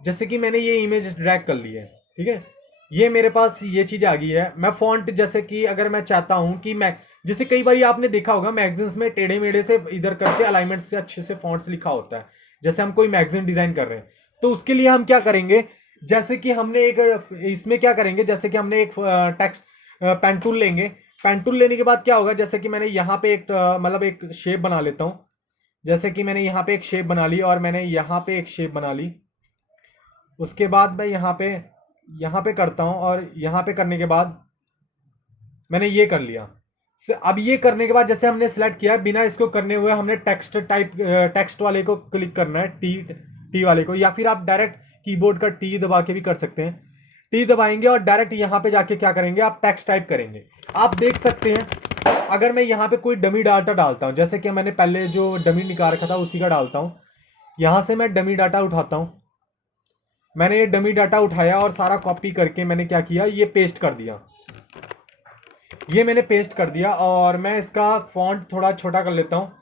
जैसे कि मैंने ये इमेज ड्रैग कर ली है। ठीक है, ये मेरे पास ये चीज आ गई है। मैं फॉन्ट जैसे कि अगर मैं चाहता हूँ कि मैं, जैसे कई बार आपने देखा होगा मैगजीन्स में टेढ़े मेढ़े से इधर करके अलाइनमेंट से अच्छे से फॉन्ट्स लिखा होता है, जैसे हम कोई मैगजीन डिजाइन कर रहे हैं। तो उसके लिए हम क्या करेंगे, जैसे कि हमने एक इसमें क्या करेंगे, जैसे कि हमने एक टेक्स्ट पेन टूल लेंगे। पेन टूल लेने के बाद क्या होगा, जैसे कि मैंने यहाँ पे एक मतलब एक शेप बना लेता हूँ। जैसे कि मैंने यहाँ पे एक शेप बना ली, और मैंने यहाँ पे एक शेप बना ली। उसके बाद मैं यहाँ पे करता हूँ, और यहाँ पे करने के बाद मैंने ये कर लिया। अब ये करने के बाद जैसे हमने सेलेक्ट किया, बिना इसको करने हुए हमने टेक्स्ट वाले को क्लिक करना है, टी वाले को, या फिर आप डायरेक्ट कीबोर्ड का टी दबा के भी कर सकते हैं। टी दबाएंगे और डायरेक्ट यहाँ पे जाके क्या करेंगे, आप टेक्स्ट टाइप करेंगे। आप देख सकते हैं अगर मैं यहाँ पे कोई डमी डाटा डालता हूँ, जैसे कि मैंने पहले जो डमी निकाल रखा था उसी का डालता हूँ। यहाँ से मैं डमी डाटा उठाता हूँ। मैंने ये डमी डाटा उठाया और सारा कॉपी करके मैंने क्या किया, ये पेस्ट कर दिया। ये मैंने पेस्ट कर दिया, और मैं इसका फॉन्ट थोड़ा छोटा कर लेता हूँ।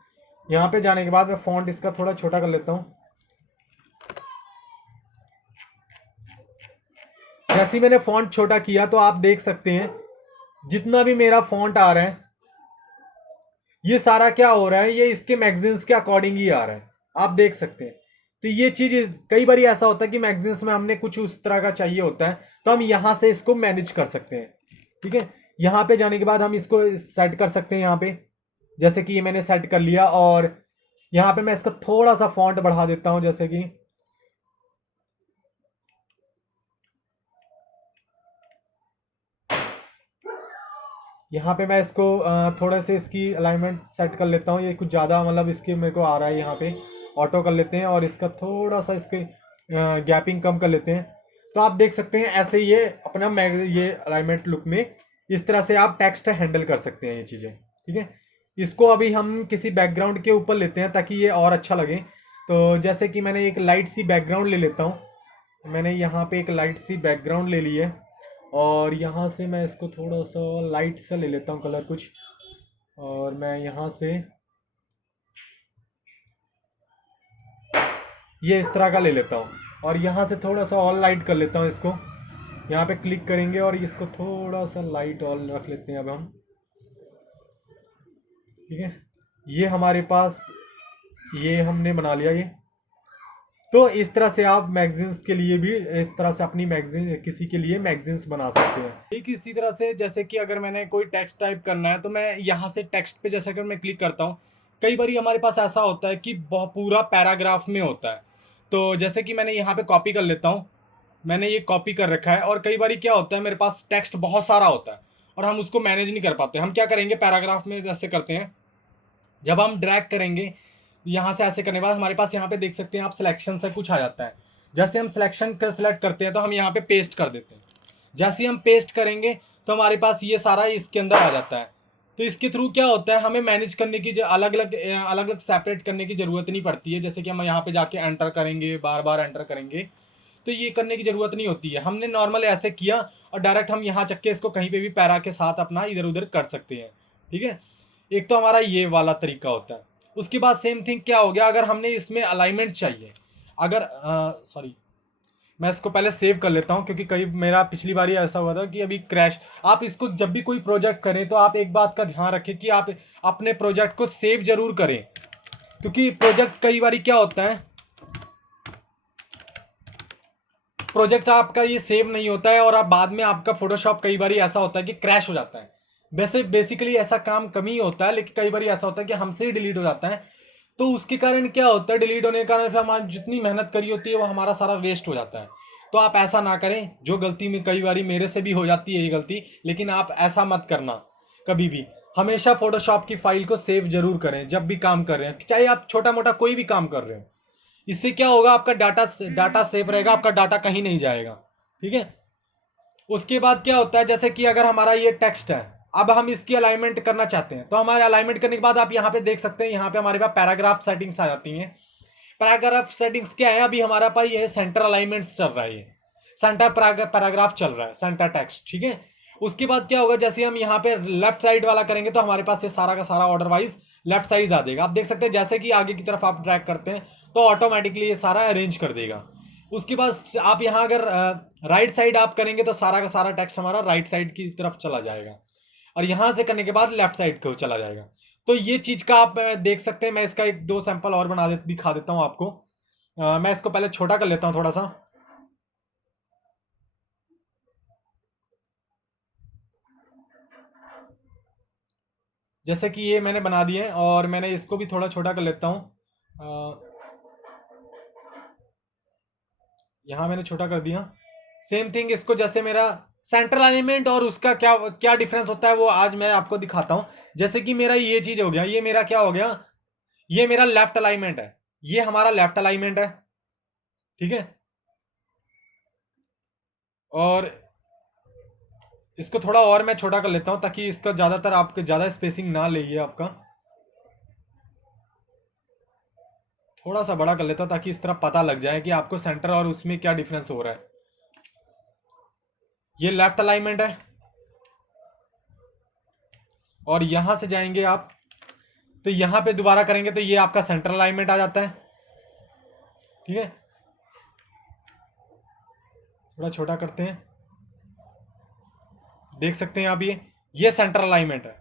यहाँ पे जाने के बाद मैं फॉन्ट इसका थोड़ा छोटा कर लेता हूँ। जैसे ही मैंने फॉन्ट छोटा किया तो आप देख सकते हैं जितना भी मेरा फॉन्ट आ रहा है, ये सारा क्या हो रहा है, ये इसके मैगजीन्स के अकॉर्डिंग ही आ रहा है, आप देख सकते हैं। तो ये चीज कई बार ऐसा होता है कि मैगजीन्स में हमने कुछ उस तरह का चाहिए होता है, तो हम यहाँ से इसको मैनेज कर सकते हैं। ठीक है, यहाँ पे जाने के बाद हम इसको सेट कर सकते हैं। यहाँ पे जैसे कि ये मैंने सेट कर लिया, और यहाँ पे मैं इसका थोड़ा सा फॉन्ट बढ़ा देता हूँ, जैसे कि यहाँ पे मैं इसको थोड़ा से इसकी अलाइनमेंट सेट कर लेता हूँ। ये कुछ ज़्यादा मतलब इसके मेरे को आ रहा है, यहाँ पे ऑटो कर लेते हैं, और इसका थोड़ा सा इसके गैपिंग कम कर लेते हैं। तो आप देख सकते हैं ऐसे ये अपना ये अलाइनमेंट लुक में इस तरह से आप टेक्स्ट हैंडल कर सकते हैं ये चीज़ें। ठीक है, इसको अभी हम किसी बैकग्राउंड के ऊपर लेते हैं ताकि ये और अच्छा लगे। तो जैसे कि मैंने एक लाइट सी बैकग्राउंड ले लेता हूँ। मैंने यहाँ पे एक लाइट सी बैकग्राउंड ले ली है, और यहाँ से मैं इसको थोड़ा सा लाइट सा ले लेता हूँ कलर कुछ, और मैं यहाँ से ये इस तरह का ले लेता हूँ, और यहाँ से थोड़ा सा और लाइट कर लेता हूँ इसको। यहाँ पे क्लिक करेंगे और इसको थोड़ा सा लाइट और रख लेते हैं अब हम। ठीक है, ये हमारे पास ये हमने बना लिया ये। तो इस तरह से आप मैगजीन्स के लिए भी इस तरह से अपनी मैगजीन किसी के लिए मैगजीन्स बना सकते हैं। ठीक इसी तरह से जैसे कि अगर मैंने कोई टेक्स्ट टाइप करना है तो मैं यहाँ से टेक्स्ट पे जैसे अगर मैं क्लिक करता हूँ, कई बार हमारे पास ऐसा होता है कि बहुत पूरा पैराग्राफ में होता है। तो जैसे कि मैंने यहाँ पे कॉपी कर लेता हूँ, मैंने ये कॉपी कर रखा है, और कई बार क्या होता है मेरे पास टेक्स्ट बहुत सारा होता है और हम उसको मैनेज नहीं कर पाते। हम क्या करेंगे, पैराग्राफ में जैसे करते हैं, जब हम ड्रैग करेंगे यहाँ से ऐसे करने के बाद हमारे पास यहाँ पे देख सकते हैं आप, सिलेक्शन से कुछ आ जाता है। जैसे हम सिलेक्शन कर सेलेक्ट करते हैं तो हम यहाँ पे पेस्ट कर देते हैं। जैसे ही हम पेस्ट करेंगे तो हमारे पास ये सारा इसके अंदर आ जाता है। तो इसके थ्रू क्या होता है, हमें मैनेज करने की अलग अलग सेपरेट करने की ज़रूरत नहीं पड़ती है। जैसे कि हम यहाँ पे जाके एंटर करेंगे, बार बार एंटर करेंगे, तो ये करने की ज़रूरत नहीं होती है। हमने नॉर्मल ऐसे किया और डायरेक्ट हम यहाँ चक्के इसको कहीं पे भी पैरा के साथ अपना इधर उधर कर सकते हैं। ठीक है, एक तो हमारा ये वाला तरीका होता है। उसके बाद सेम थिंग क्या हो गया, अगर हमने इसमें अलाइनमेंट चाहिए, अगर सॉरी मैं इसको पहले सेव कर लेता हूँ, क्योंकि कई मेरा पिछली बार ऐसा हुआ था कि अभी क्रैश। आप इसको जब भी कोई प्रोजेक्ट करें तो आप एक बात का ध्यान रखें कि आप अपने प्रोजेक्ट को सेव जरूर करें, क्योंकि प्रोजेक्ट कई बार क्या होता है, प्रोजेक्ट आपका ये सेव नहीं होता है और आप बाद में आपका फोटोशॉप कई बार ऐसा होता है कि क्रैश हो जाता है। वैसे बेसिकली ऐसा काम कम ही होता है, लेकिन कई बार ऐसा होता है कि हमसे ही डिलीट हो जाता है। तो उसके कारण क्या होता है, डिलीट होने के कारण फिर हमारी जितनी मेहनत करी होती है वो हमारा सारा वेस्ट हो जाता है। तो आप ऐसा ना करें, जो गलती में कई बार मेरे से भी हो जाती है ये गलती, लेकिन आप ऐसा मत करना कभी भी। हमेशा फोटोशॉप की फाइल को सेव जरूर करें जब भी काम कर रहे हैं, चाहे आप छोटा मोटा कोई भी काम कर रहे हो। इससे क्या होगा, आपका डाटा सेव रहेगा, आपका डाटा कहीं नहीं जाएगा। ठीक है, उसके बाद क्या होता है, जैसे कि अगर हमारा ये टेक्स्ट है, अब हम इसकी अलाइनमेंट करना चाहते हैं, तो हमारे अलाइनमेंट करने के बाद आप यहाँ पे देख सकते हैं, यहाँ पे हमारे पास पैराग्राफ सेटिंग्स आ जाती हैं। पैराग्राफ सेटिंग्स क्या है, अभी हमारा पास ये सेंटर अलाइनमेंट्स चल रहा है, ये सेंटर पैराग्राफ चल रहा है, सेंटर टेक्स्ट। ठीक है, उसके बाद क्या होगा, जैसे हम यहाँ पे लेफ्ट साइड वाला करेंगे तो हमारे पास ये सारा का सारा ऑर्डर वाइज लेफ्ट साइड आ जाएगा। आप देख सकते हैं जैसे कि आगे की तरफ आप ड्रैग करते हैं तो ऑटोमेटिकली ये सारा अरेंज कर देगा। उसके बाद आप यहाँ अगर राइट साइड आप करेंगे तो सारा का सारा टेक्स्ट हमारा राइट साइड की तरफ चला जाएगा, और यहाँ से करने के बाद लेफ्ट साइड को चला जाएगा। तो ये चीज़ का आप देख सकते हैं। मैं इसका एक दो सैंपल और दिखा देता हूँ आपको। मैं इसको पहले छोटा कर लेता हूँ थोड़ा सा। जैसे कि ये मैंने बना दिए हैं, और मैंने इसको भी थोड़ा छोटा कर लेता हूँ। यहाँ मैंने छोटा कर दिया। सेम थिंग इसको, जैसे मेरा सेंट्रल अलाइनमेंट और उसका क्या क्या डिफरेंस होता है वो आज मैं आपको दिखाता हूँ। जैसे कि मेरा ये चीज़ हो गया, ये मेरा क्या हो गया, ये मेरा लेफ्ट अलाइनमेंट है, ये हमारा लेफ्ट अलाइनमेंट है। ठीक है, और इसको थोड़ा और मैं छोटा कर लेता हूँ ताकि इसका ज़्यादातर आपके ज़्यादा स्पेसिंग ना ले, ये आपका थोड़ा सा बड़ा कर लेता हूँ ताकि इस तरह पता लग जाए कि आपको सेंटर और उसमें क्या डिफरेंस हो रहा है। ये लेफ्ट अलाइनमेंट है, और यहां से जाएंगे आप तो यहां पे दोबारा करेंगे तो ये आपका सेंटर अलाइनमेंट आ जाता है। ठीक है, थोड़ा छोटा करते हैं, देख सकते हैं आप ये सेंटर अलाइनमेंट है।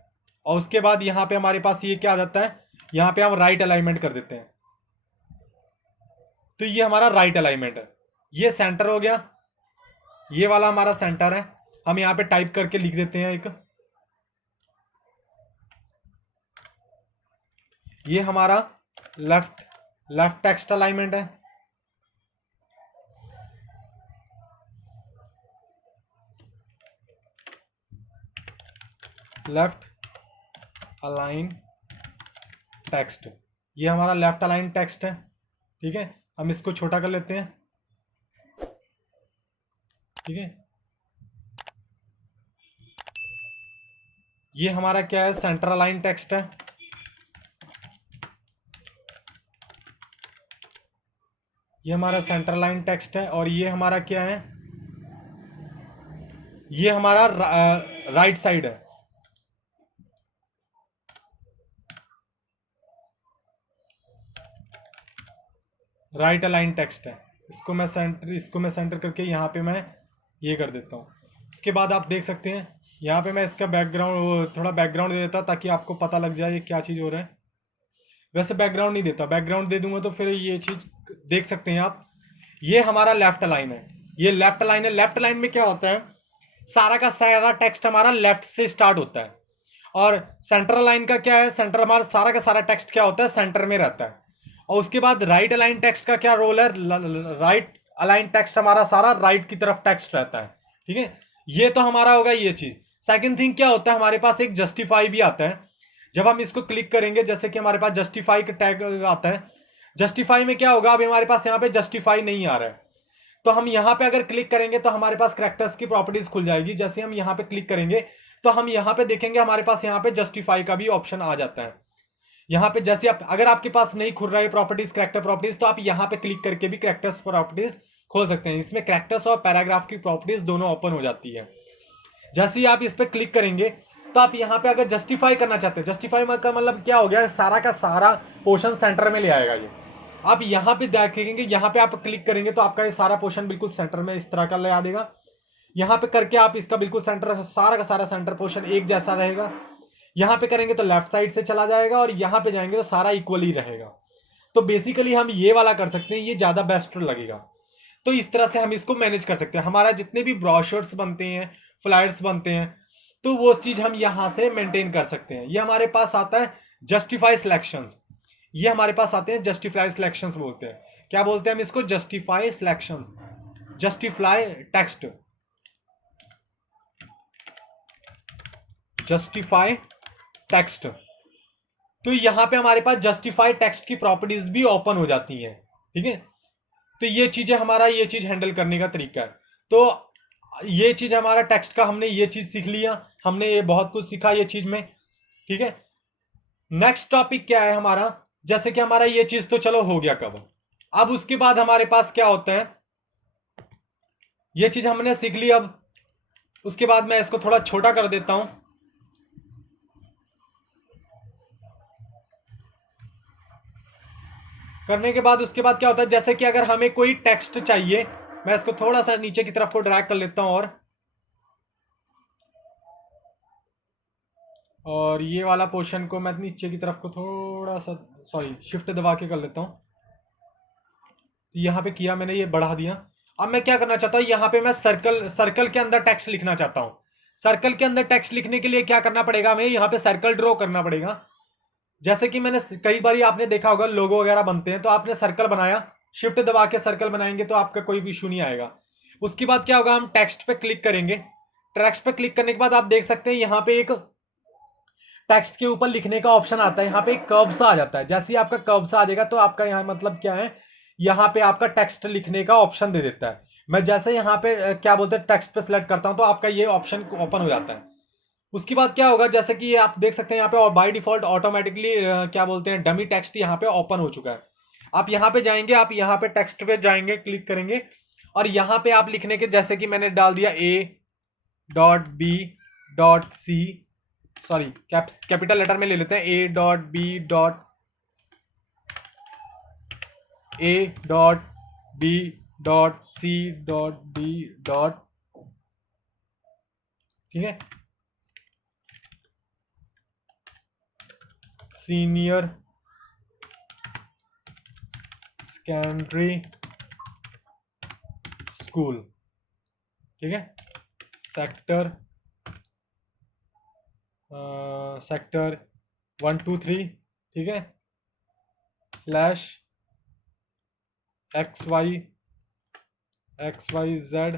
और उसके बाद यहाँ पे हमारे पास ये क्या आ जाता है, यहाँ पे हम राइट अलाइनमेंट कर देते हैं, तो ये हमारा राइट अलाइनमेंट है। ये सेंटर हो गया, ये वाला हमारा सेंटर है। हम यहाँ पे टाइप करके लिख देते हैं एक, ये हमारा लेफ्ट लेफ्ट टेक्स्ट अलाइनमेंट है। लेफ्ट अलाइन टेक्स्ट, ये हमारा लेफ्ट अलाइन टेक्स्ट है। ठीक है, हम इसको छोटा कर लेते हैं। ठीक है, ये हमारा क्या है, सेंटर अलाइन टेक्स्ट है। ये हमारा सेंटर लाइन टेक्स्ट है, और ये हमारा क्या है, ये हमारा राइट साइड है। राइट अलाइन टेक्स्ट है। इसको मैं सेंटर करके यहाँ पे मैं ये कर देता हूँ। उसके बाद आप देख सकते हैं यहाँ पे मैं इसका बैकग्राउंड थोड़ा बैकग्राउंड दे देता ताकि आपको पता लग जाए ये क्या चीज़ हो रहा है। वैसे बैकग्राउंड नहीं देता, बैकग्राउंड दे दूंगा तो फिर ये चीज़ देख सकते हैं आप। ये हमारा लेफ्ट लाइन है, ये लेफ्ट लाइन है। लेफ्ट लाइन में क्या होता है, सारा का सारा टेक्स्ट हमारा लेफ्ट से स्टार्ट होता है। और सेंटर लाइन का क्या है, सेंटर हमारा सारा का सारा टेक्स्ट क्या होता है, सेंटर में रहता है। और उसके बाद राइट अलाइन टेक्स्ट का क्या रोल है, राइट अलाइन टेक्स्ट हमारा सारा राइट की तरफ टेक्स्ट रहता है, ठीक है। ये तो हमारा होगा ये चीज। सेकंड थिंग क्या होता है, हमारे पास एक जस्टिफाई भी आता है। जब हम इसको क्लिक करेंगे, जैसे कि हमारे पास जस्टिफाई का टैग आता है, जस्टिफाई में क्या होगा, अभी हमारे पास यहाँ पे जस्टिफाई नहीं आ रहा है, तो हम यहाँ पे अगर क्लिक करेंगे तो हमारे पास कैरेक्टर्स की प्रॉपर्टीज खुल जाएगी। जैसे हम यहाँ पे क्लिक करेंगे तो हम यहाँ पे देखेंगे हमारे पास यहाँ पे जस्टिफाई का भी ऑप्शन आ जाता है। यहाँ पे जैसे आप, अगर आपके पास नहीं खुल रहा है प्रॉपर्टीज, कैरेक्टर प्रॉपर्टीज, तो आप यहाँ पे क्लिक करके भी कैरेक्टर्स प्रॉपर्टीज खोल सकते हैं। इसमें कैरेक्टर्स और पैराग्राफ की प्रॉपर्टीज दोनों ओपन हो जाती है। जैसे ही आप इस पर क्लिक करेंगे तो आप यहाँ पे अगर जस्टिफाई करना चाहते हैं, जस्टिफाई का मतलब क्या हो गया, सारा का सारा पोर्शन सेंटर में ले आएगा ये। आप यहाँ पे देखेंगे, यहाँ पे आप क्लिक करेंगे तो आपका ये सारा पोर्शन बिल्कुल सेंटर में इस तरह का लगा देगा। यहाँ पे करके आप इसका बिल्कुल सेंटर, सारा का सारा सेंटर पोर्शन एक जैसा रहेगा। यहाँ पे करेंगे तो लेफ्ट साइड से चला जाएगा और यहाँ पे जाएंगे तो सारा इक्वली रहेगा। तो बेसिकली हम ये वाला कर सकते हैं, ये ज्यादा बेस्ट लगेगा। तो इस तरह से हम इसको मैनेज कर सकते हैं। हमारा जितने भी ब्रोशर्स बनते हैं, फ्लायर्स बनते हैं, तो वो चीज हम यहां से मेंटेन कर सकते हैं। ये हमारे पास आता है जस्टिफाई सिलेक्शंस, ये हमारे पास आते हैं जस्टिफाई सिलेक्शंस बोलते हैं। क्या बोलते हैं हम इसको, justify selections, justify text, justify text. तो यहां पे हमारे पास जस्टिफाई टेक्स्ट की प्रॉपर्टीज भी ओपन हो जाती हैं, ठीक है। तो ये चीजें हमारा, ये चीज हैंडल करने का तरीका है। तो ये चीज हमारा टेक्स्ट का, हमने ये चीज सीख लिया, हमने ये बहुत कुछ सीखा ये चीज में, ठीक है। नेक्स्ट टॉपिक क्या है हमारा, जैसे कि हमारा ये चीज तो चलो हो गया कवर। अब उसके बाद हमारे पास क्या होता है, ये चीज हमने सीख ली। अब उसके बाद मैं इसको थोड़ा छोटा कर देता हूं। करने के बाद उसके बाद क्या होता है, जैसे कि अगर हमें कोई टेक्स्ट चाहिए, मैं इसको थोड़ा सा नीचे की तरफ को ड्रैग कर लेता हूं, और ये वाला पोर्शन को मैं नीचे की तरफ को थोड़ा सा, सॉरी, शिफ्ट दबा के कर लेता हूं। तो यहाँ पे किया मैंने, ये बढ़ा दिया। अब मैं क्या करना चाहता हूँ, यहाँ पे मैं सर्कल के अंदर टेक्स्ट लिखना चाहता हूँ। सर्कल के अंदर टेक्स्ट लिखने के लिए क्या करना पड़ेगा, हमें यहाँ पे सर्कल ड्रॉ करना पड़ेगा। जैसे कि मैंने कई बार आपने देखा होगा, लोगो वगैरह बनते हैं तो आपने सर्कल बनाया, शिफ्ट दबा के सर्कल बनाएंगे तो आपका कोई भी इशू नहीं आएगा। उसके बाद क्या होगा, हम टेक्स्ट पे क्लिक करेंगे। टेक्स्ट पे क्लिक करने के बाद आप देख सकते हैं यहाँ पे एक टेक्स्ट के ऊपर लिखने का ऑप्शन आता है, यहाँ पे एक कर्व सा आ जाता है। जैसे ही आपका कर्व सा आ जाएगा तो आपका यहाँ मतलब क्या है, यहाँ पे आपका टेक्स्ट लिखने का ऑप्शन दे देता है। मैं जैसे यहाँ पे क्या बोलते हैं टेक्स्ट पे सिलेक्ट करता हूँ तो आपका ये ऑप्शन ओपन हो जाता है। उसके बाद क्या होगा, जैसे कि आप देख सकते हैं यहाँ पे बाय डिफॉल्ट ऑटोमेटिकली क्या बोलते हैं डमी टेक्स्ट यहाँ पे ओपन हो चुका है। आप यहाँ पे जाएंगे, आप यहाँ पे टेक्स्ट पे जाएंगे, क्लिक करेंगे और यहाँ पे आप लिखने के, जैसे कि मैंने डाल दिया A.B.C, सॉरी कैपिटल लेटर में ले लेते हैं, A.B.C.D. ठीक है, सीनियर सेकेंडरी स्कूल, ठीक है, सेक्टर 1 2 3, ठीक है, /XYZ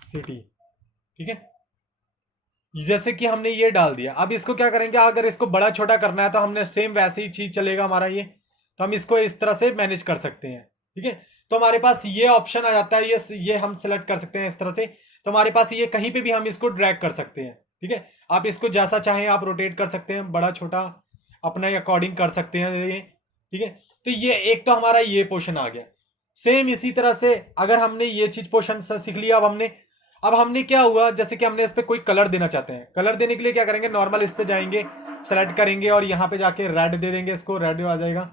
सिटी, ठीक है। जैसे कि हमने ये डाल दिया। अब इसको क्या करेंगे, अगर इसको बड़ा छोटा करना है तो हमने सेम वैसे ही चीज चलेगा हमारा ये, तो हम इसको इस तरह से मैनेज कर सकते हैं, ठीक है। तो हमारे पास ये ऑप्शन आ जाता है, ये हम सेलेक्ट कर सकते हैं इस तरह से। तो हमारे पास ये कहीं पे भी हम इसको ड्रैग कर सकते हैं, ठीक है। आप इसको जैसा चाहें आप रोटेट कर सकते हैं, बड़ा छोटा अपने अकॉर्डिंग कर सकते हैं ये, ठीक है। तो ये एक तो हमारा ये पोर्शन आ गया। सेम इसी तरह से अगर हमने ये चीज पोर्शन सीख लिया, अब हमने क्या हुआ, जैसे कि हमने इस पे कोई कलर देना चाहते हैं। कलर देने के लिए क्या करेंगे, नॉर्मल इस पे जाएंगे, सेलेक्ट करेंगे और यहाँ पे जाके रेड दे देंगे, इसको रेड आ जाएगा,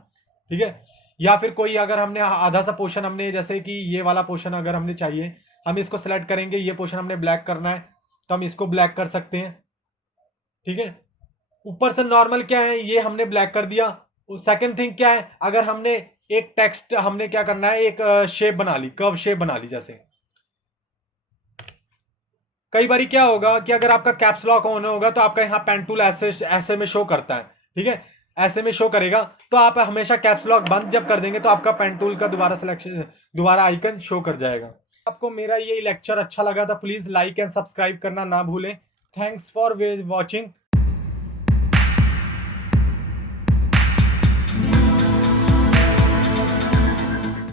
ठीक है। या फिर कोई अगर हमने आधा सा पोर्शन हमने, जैसे कि ये वाला पोर्शन अगर हमने चाहिए, हम इसको सेलेक्ट करेंगे, ये पोर्शन हमने ब्लैक करना है तो हम इसको ब्लैक कर सकते हैं, ठीक है। ऊपर से नॉर्मल क्या है, ये हमने ब्लैक कर दिया। सेकंड थिंग क्या है, अगर हमने एक टेक्स्ट, हमने क्या करना है, एक शेप बना ली, कर्व शेप बना ली। जैसे कई बार क्या होगा कि अगर आपका कैप्स लॉक ऑन होगा तो आपका यहाँ पेन टूल ऐसे ऐसे में शो करता है, ठीक है। ऐसे में शो करेगा। तो आप हमेशा कैप्स लॉक बंद जब कर देंगे तो आपका पेन टूल का दोबारा आइकन शो कर जाएगा। आपको मेरा ये लेक्चर अच्छा लगा था, प्लीज लाइक एंड सब्सक्राइब करना ना भूलें। Thanks for watching.